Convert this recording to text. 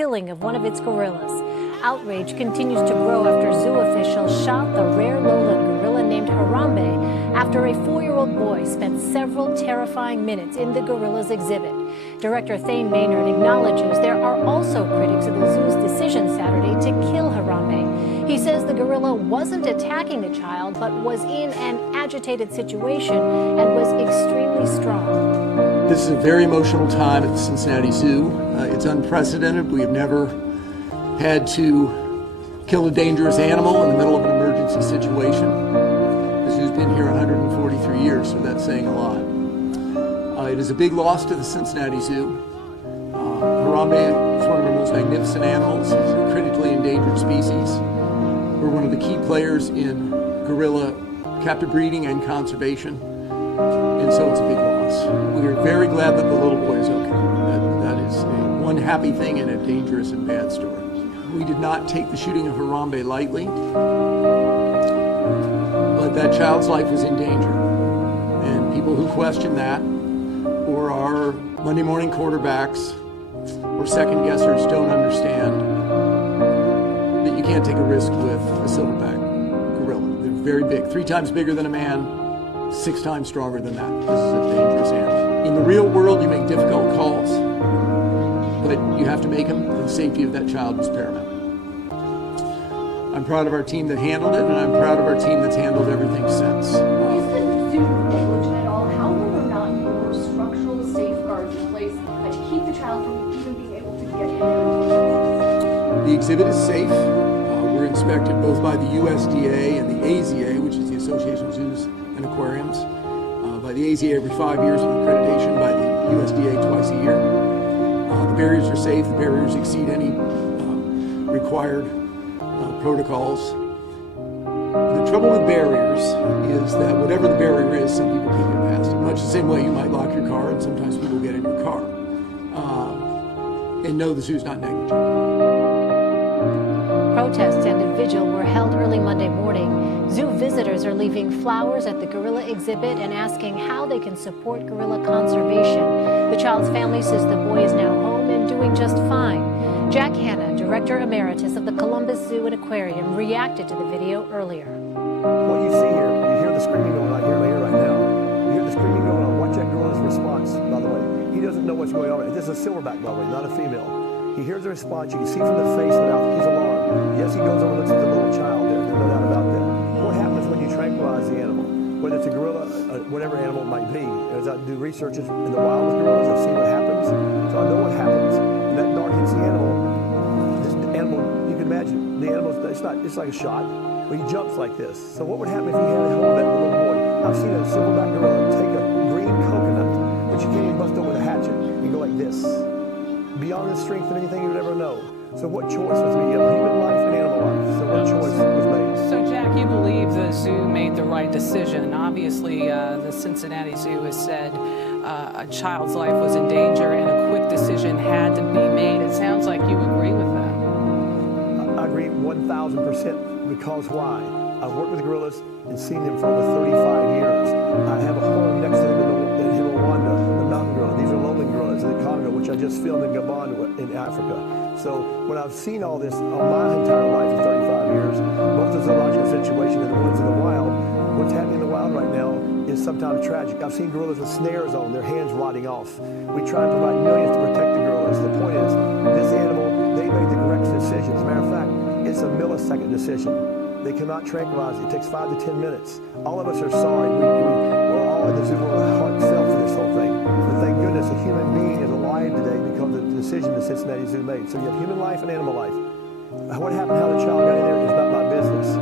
killing of one of its gorillas. Outrage continues to grow after zoo officials shot the rare lowland gorilla named Harambe after a 4-year-old boy spent several terrifying minutes in the gorilla's exhibit. Director Thane Maynard acknowledges there are also critics of the zoo's decision Saturday to kill Harambe. He says the gorilla wasn't attacking the child, but was in an agitated situation and was extremely strong. This is a very emotional time at the Cincinnati Zoo. It's unprecedented. We have never had to kill a dangerous animal in the middle of an emergency situation. The zoo's been here 143 years, so that's saying a lot. It is a big loss to the Cincinnati Zoo. Harambe is one of our most magnificent animals. He's a critically endangered species. We're one of the key players in gorilla captive breeding and conservation, and so it's a big loss. We are very glad that the little boy is okay. That is one happy thing in a dangerous and bad story. We did not take the shooting of Harambe lightly, but that child's life was in danger. And people who question that, or are Monday morning quarterbacks, or second guessers, don't understand that you can't take a risk with a silverback gorilla. They're very big, 3 times bigger than a man, 6 times stronger than that. This is a dangerous animal. In the real world, you make difficult calls, but you have to make them, and the safety of that child was paramount. I'm proud of our team that handled it, and I'm proud of our team that's handled everything since. Is the zoo negligent at all? How were there not more structural safeguards in place to keep the child from even being able to get in there? The exhibit is safe. We're inspected both by the USDA and the AZA, which is the Association of Zoos and Aquariums. By the AZA every 5 years with accreditation, by the USDA twice a year. The barriers are safe. The barriers exceed any required protocols. The trouble with barriers is that whatever the barrier is, some people can get past it. Much the same way you might lock your car, and sometimes people get in your car. And no, the zoo's not negligent. Protests and a vigil were held early Monday morning. Zoo visitors are leaving flowers at the gorilla exhibit and asking how they can support gorilla conservation. The child's family says the boy is now home and doing just fine. Jack Hanna, Director Emeritus of the Columbus Zoo and Aquarium, reacted to the video earlier. What you see here, you hear the screaming going on here right now. You hear the screaming going on. Watch that gorilla's response, by the way. He doesn't know what's going on. This is a silverback, by the way, not a female. He hears the response. You can see from the face and the mouth, he's alarmed. Yes, he goes over and looks at the little child there. There's no doubt about that. What happens when you tranquilize the animal? Whether it's a gorilla, whatever animal it might be. As I do research in the wild with gorillas, I've seen what happens. So I know what happens. When that dart hits the animal, this animal, you can imagine, the animal, it's like a shot. But he jumps like this. So what would happen if he had a hold of that little boy? I've seen a silverback gorilla take a green coconut, which you can't even bust open with a hatchet, and go like this. Beyond the strength of anything you would ever know. So what choice was made? Human life and animal life. So what choice was made? So Jack, you believe the zoo made the right decision. Obviously, the Cincinnati Zoo has said a child's life was in danger and a quick decision had to be made. It sounds like you agree with that. I agree 1,000%. Because why? I've worked with gorillas and seen them for over 35 years. I have a home next to them in Rwanda, the mountain gorilla. These are lowland gorillas in the Congo, which I just filmed in Gabon in Africa. So when I've seen all this all my entire life in 35 years, both the zoological situation and the ones in the wild, what's happening in the wild right now is sometimes tragic. I've seen gorillas with snares on, their hands rotting off. We try and provide millions to protect the gorillas. The point is, this animal, they made the correct decision. As a matter of fact, it's a millisecond decision. They cannot tranquilize it. It takes 5 to 10 minutes. All of us are sorry. We're all in the zoo with a heart felt for this whole thing. But thank goodness a human being is alive today because of the decision the Cincinnati Zoo made. So you have human life and animal life. What happened, how the child got in there is not my business.